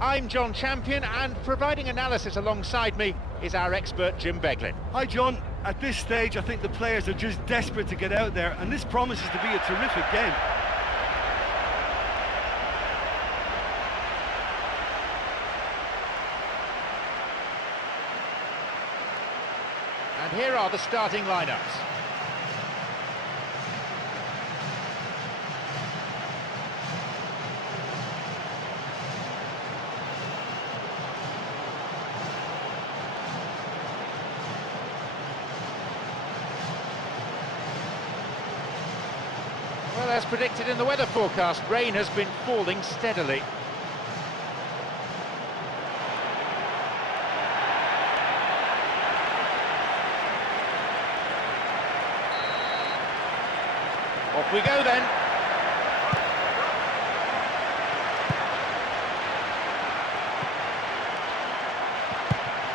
I'm John Champion, and providing analysis alongside me is our expert Jim Beglin. Hi John, at this stage I think the players are just desperate to get out there, and this promises to be a terrific game. And here are the starting lineups. Well, as predicted in the weather forecast, rain has been falling steadily. Off we go then.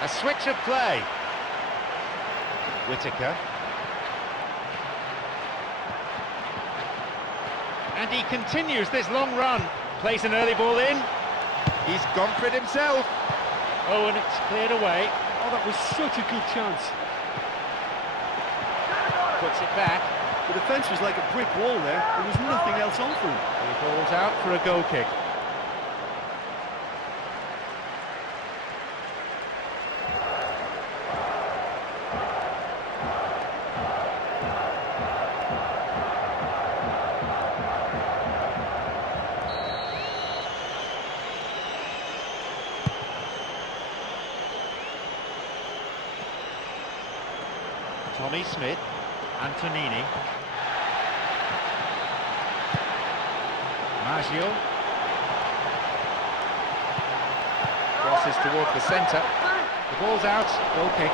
A switch of play. Whittaker. And he continues this long run. Plays an early ball in. He's gone for it himself. Oh, and it's cleared away. Oh, that was such a good chance. Puts it back. The defence was like a brick wall there. There was nothing else on for him. He ball's out for a goal kick. Tommy Smith, Antonini, Maggio, crosses towards the centre, the ball's out, goal kick.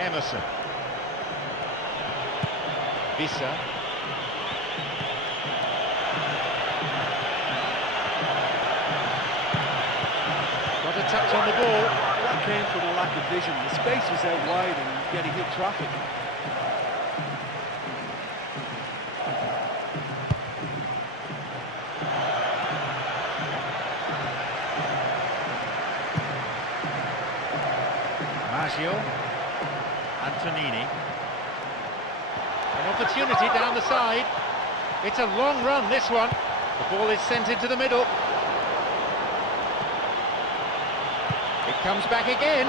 Emerson, Vissa, got a touch on the ball. That came from a lack of vision. The space was out wide and getting hit traffic. Maggio, Antonini, an opportunity down the side. It's a long run, this one. The ball is sent into the middle. It comes back again.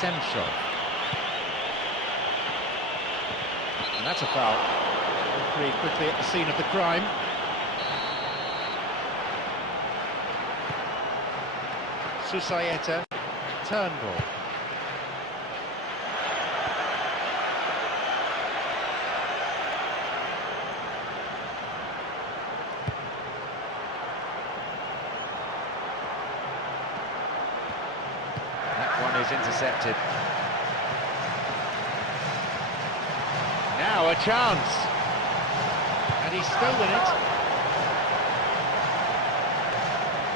Semshov. And that's a foul. Referee quickly at the scene of the crime. Susayeta, Turnbull. That one is intercepted. Now a chance. And he's stolen it.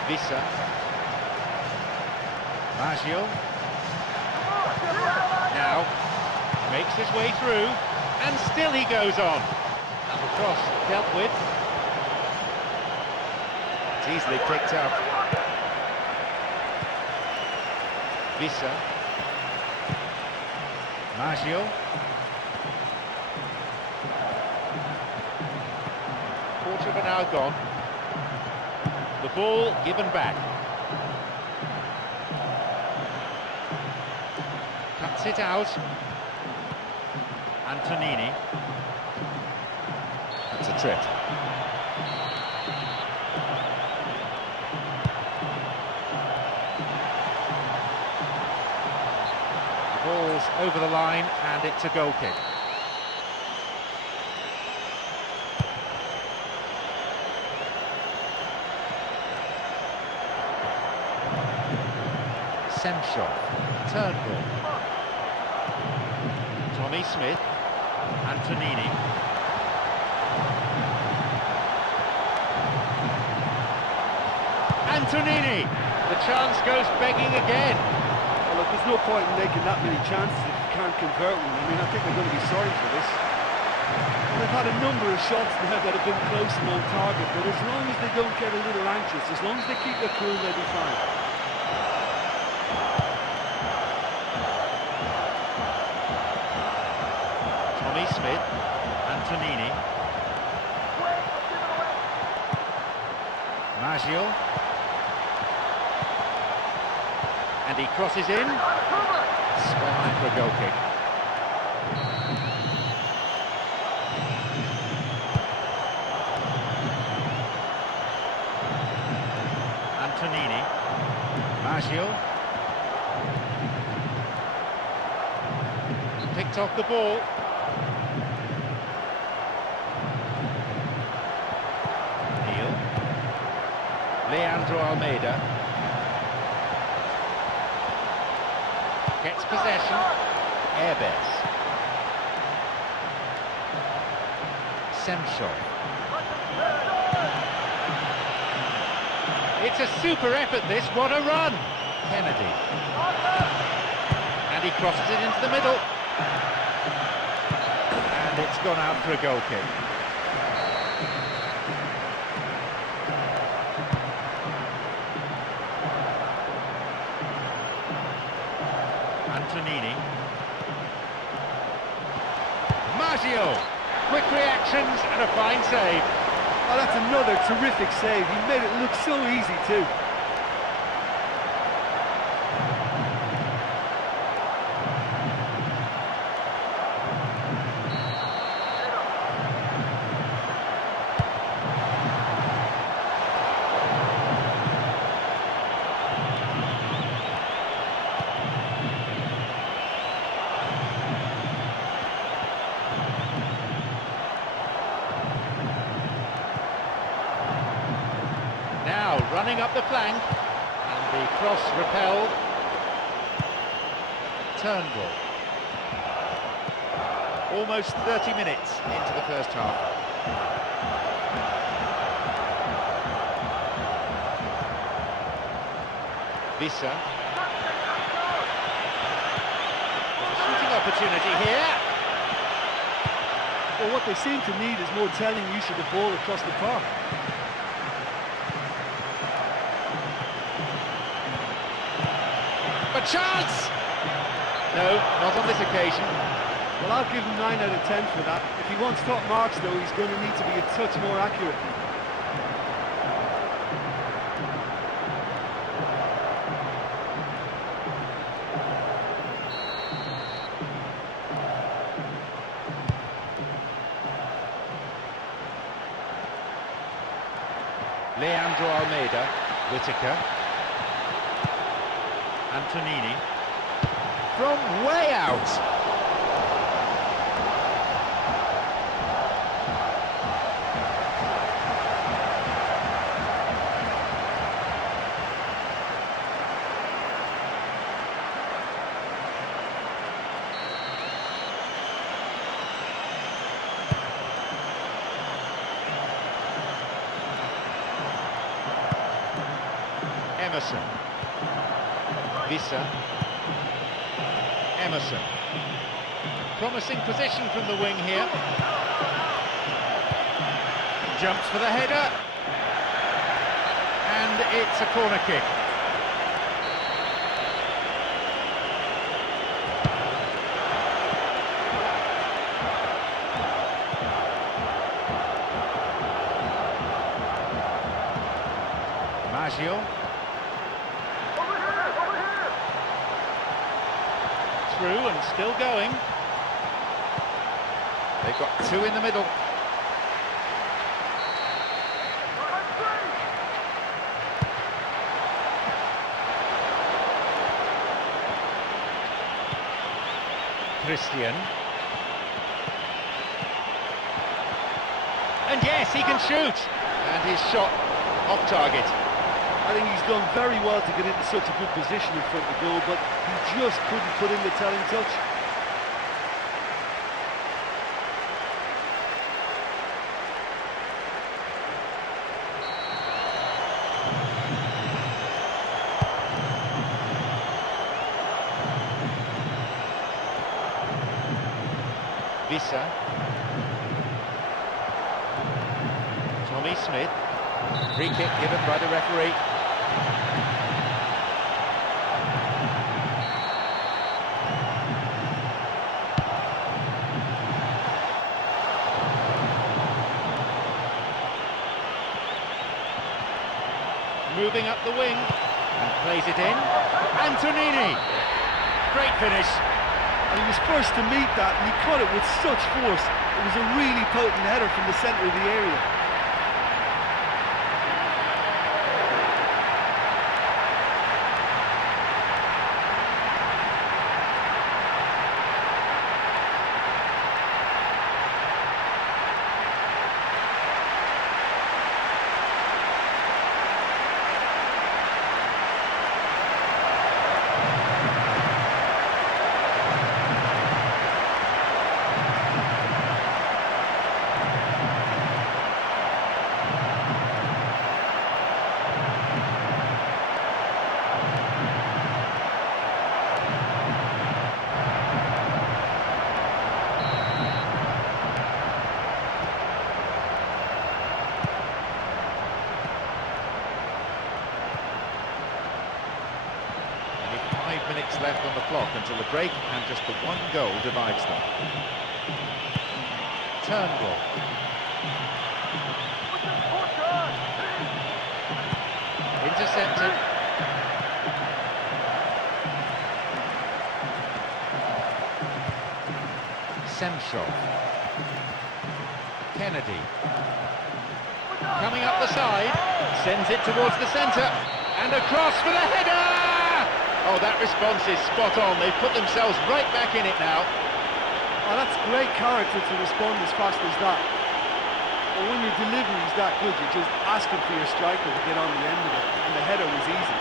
Vissa. Maggio now makes his way through, and still he goes on. And the cross dealt with. It's easily picked up. Vissa. Maggio. Quarter of an hour gone. The ball given back. Cuts it out. Antonini. That's a trip. The ball's over the line and it's a goal kick. Semshov. Turnbull. Tommy Smith. Antonini. Antonini! The chance goes begging again. Well, look, there's no point in making that many chances if you can't convert one. I mean, I think they're going to be sorry for this. Well, they've had a number of shots now that have been close and on target, but as long as they don't get a little anxious, as long as they keep their cool, they'll be fine. Tommy Smith. Antonini. Maggio. And he crosses in. Spine for a goal kick. Antonini. Maggio. Picked off the ball. Leandro Almeida gets possession. Airbes. Semchov. It's a super effort this, what a run! Kennedy. And he crosses it into the middle. And it's gone out for a goal kick. Antonini. Maggio. Quick reactions and a fine save. Oh, that's another terrific save. He made it look so easy too. Now running up the flank, and the cross repelled. Turnbull. Almost 30 minutes into the first half. Vissa. There's a shooting opportunity here. Well, what they seem to need is more telling use of the ball across the park. A chance! No, not on this occasion. Well, I'll give him 9 out of 10 for that. If he wants top marks, though, he's going to need to be a touch more accurate. Leandro Almeida, Whittaker. Antonini. From way out. Emerson. Vissa. Emerson. Promising position from the wing here. Jumps for the header. And it's a corner kick. Maggio. Through and still going. They've got two in the middle. Christian. And yes, he can shoot. And his shot off target. I think he's done very well to get into such a good position in front of goal, but he just couldn't put in the telling touch. Visa. Tommy Smith. Free kick given by the referee. Moving up the wing and plays it in. Antonini. Great finish. And he was first to meet that, and he cut it with such force. It was a really potent header from the centre of the area. Minutes left on the clock until the break, and just the one goal divides them. Turnbull. Intercepted. Semshov. Kennedy. Coming up the side, sends it towards the centre, and across for the header! Oh, that response is spot on. They've put themselves right back in it now. Oh, that's great character to respond as fast as that. But when your delivery is that good, you're just asking for your striker to get on the end of it, and the header was easy.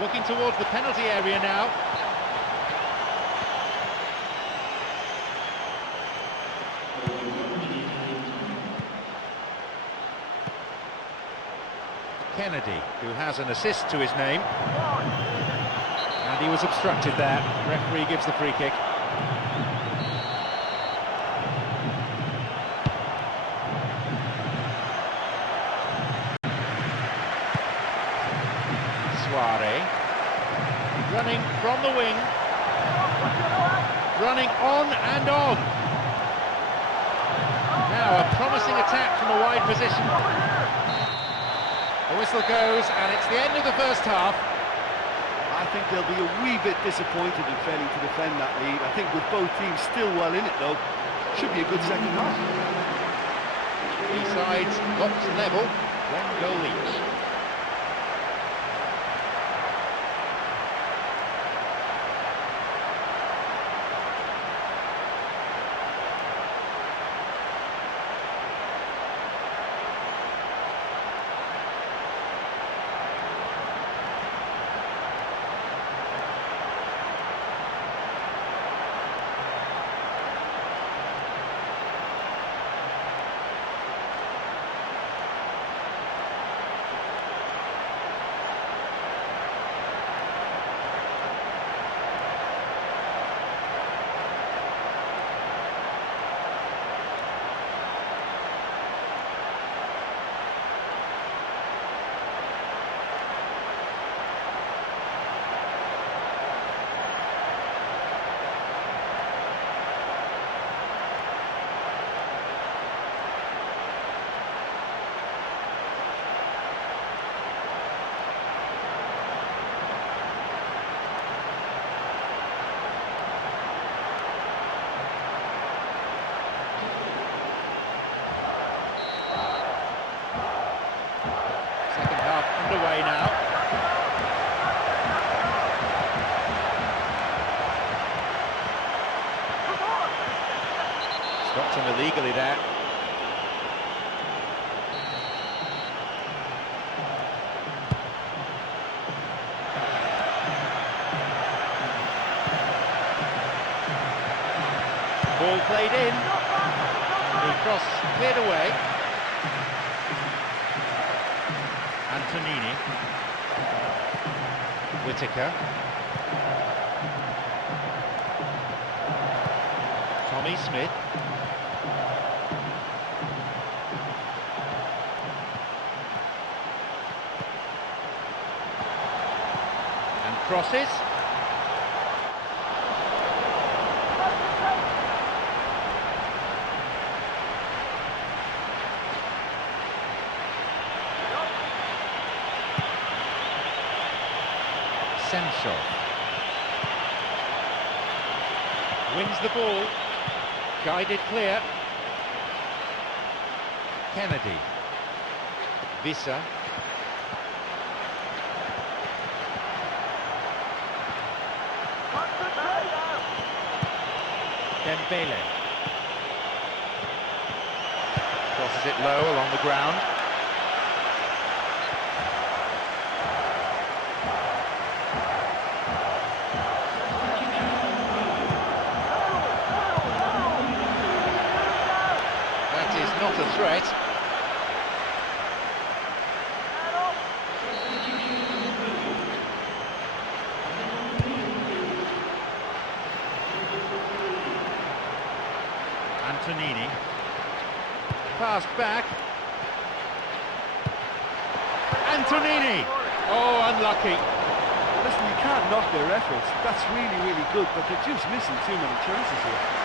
Looking towards the penalty area now. Kennedy, who has an assist to his name. And he was obstructed there. Referee gives the free kick. Running from the wing, running on and on. Now a promising attack from a wide position. The whistle goes and it's the end of the first half. I think they'll be a wee bit disappointed in failing to defend that lead. I think with both teams still well in it though, should be a good second half. These sides locked level, one goal each. illegally there. Ball played in. The cross cleared away. Antonini. Whittaker. Tommy Smith. And crosses. Senshaw wins the ball, guided clear. Kennedy, Vissa, Dembele, crosses it low along the ground. Not a threat. Antonini. Passed back. Antonini! Oh, unlucky. Listen, you can't knock their efforts. That's really, really good, but they're just missing too many chances here.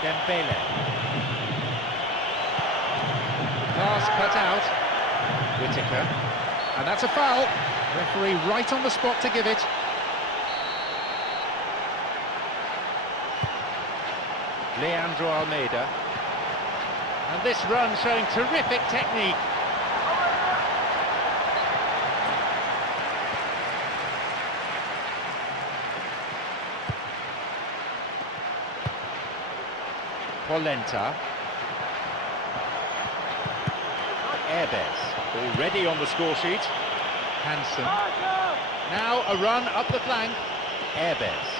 Dembele. Pass cut out. Whittaker. And that's a foul. Referee right on the spot to give it. Leandro Almeida. And this run showing terrific technique. Polenta. Erbes, already on the score sheet. Hansen. Now a run up the flank. Erbes.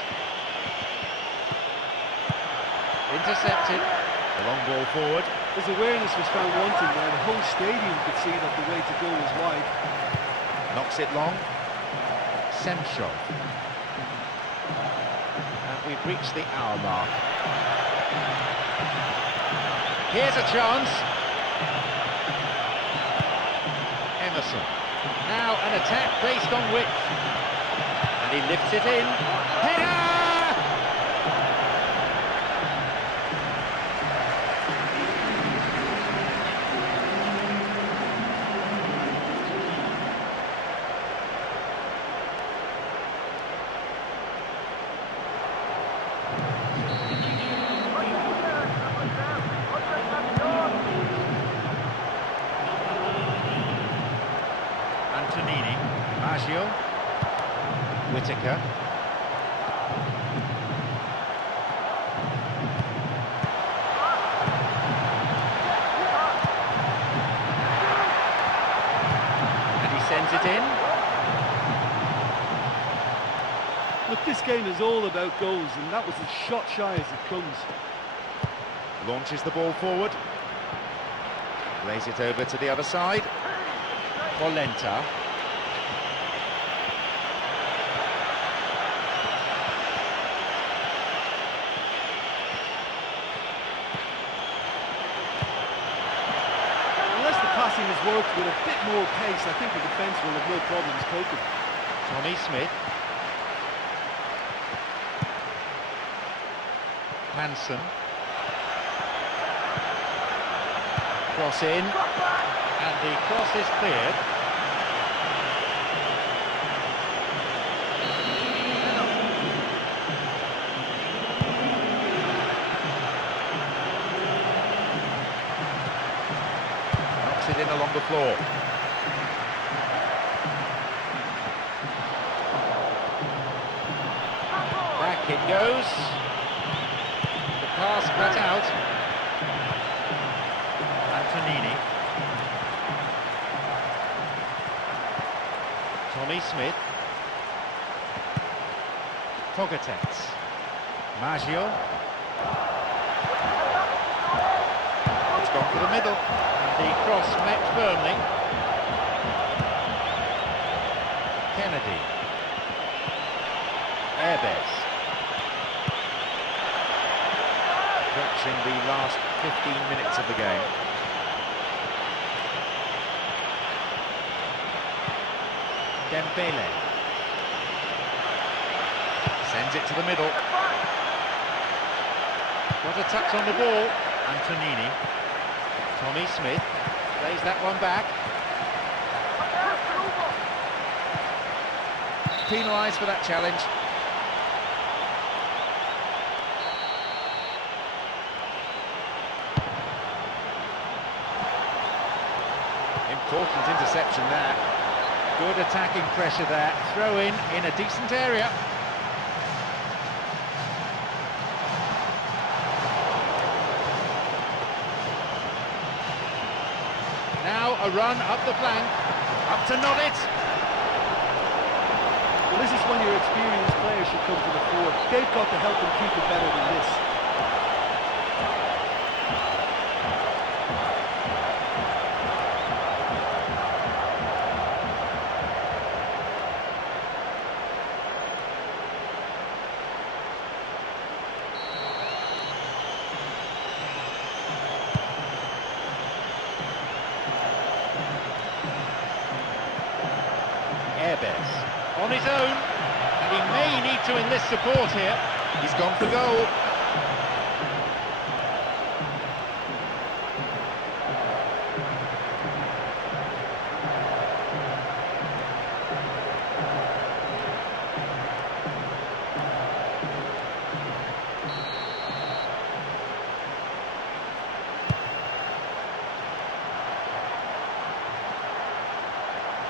Intercepted. A long ball forward. His awareness was found wanting there. The whole stadium could see that the way to go was wide. Knocks it long. Senshaw. And we've reached the hour mark. Here's a chance. Emerson. Now an attack based on width. And he lifts it in. Header! Antonini, Maggio, Whittaker. And he sends it in. Look, this game is all about goals, and that was as shot shy as it comes. Launches the ball forward. Lays it over to the other side. Polenta. Unless the passing has worked with a bit more pace, I think the defence will have no problems coping. Tommy Smith. Hansen. Cross in. And the cross is cleared. in along the floor. Back it goes. The pass cut out. Antonini. Tommy Smith. Togatets. Maggio. It's gone for the middle. And the cross met firmly. Kennedy. Airbes. Approaching the last 15 minutes of the game. Dembele. Sends it to the middle. Got a touch on the ball. Antonini. Tommy Smith plays that one back. Penalised for that challenge. Important interception there. Good attacking pressure there. Throw in a decent area. Now a run up the flank. Up to nod it. Well, this is when your experienced players should come to the fore. They've got to help them keep it better than this. On his own, and he may need to enlist support here. He's gone for goal.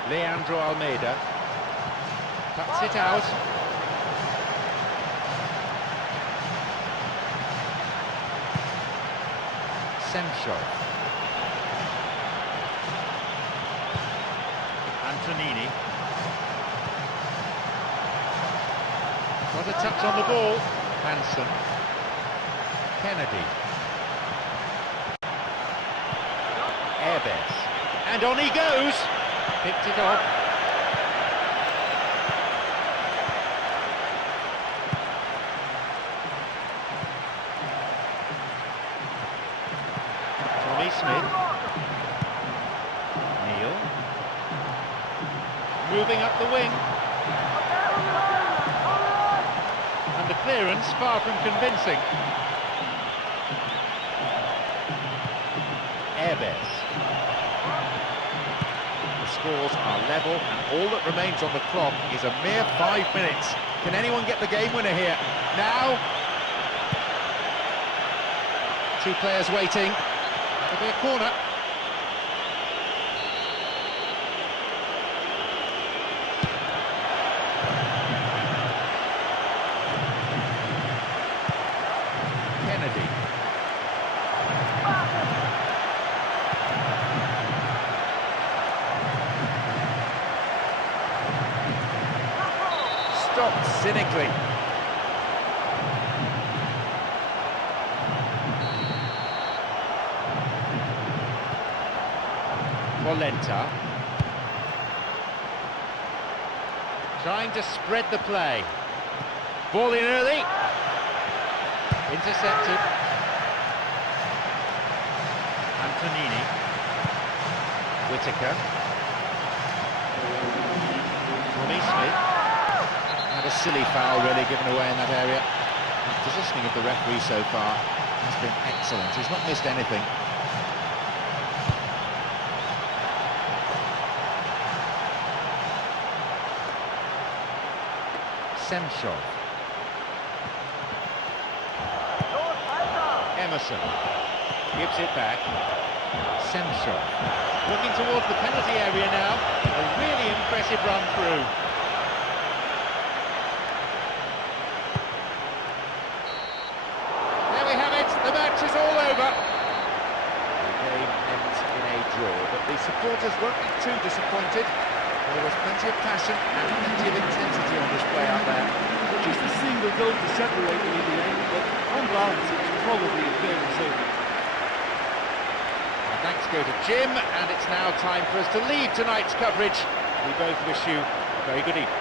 Leandro Almeida cuts it out. Semchov. Antonini. Got a touch on the ball. Hansen. Kennedy. Airbes. And on he goes. Picked it off. Tommy Smith. Neil. Moving up the wing. And the clearance far from convincing. Airbes. Scores are level, and all that remains on the clock is a mere 5 minutes. Can anyone get the game winner here? Now, two players waiting. There'll be a corner. Kennedy. Stopped cynically. Polenta. Trying to spread the play. Ball in early. Intercepted. Antonini. Whittaker. Tommy Smith. And a silly foul really given away in that area. The positioning of the referee so far has been excellent. He's not missed anything. Semchov. Emerson gives it back. Sensor. Looking towards the penalty area now. A really impressive run through. There we have it. The match is all over. The game ends in a draw, but the supporters won't be too disappointed. There was plenty of passion and plenty of intensity on display out there. Just a single goal to separate them in the end, but on balance it was probably a fair result. Our thanks go to Jim, and it's now time for us to leave tonight's coverage. We both wish you a very good evening.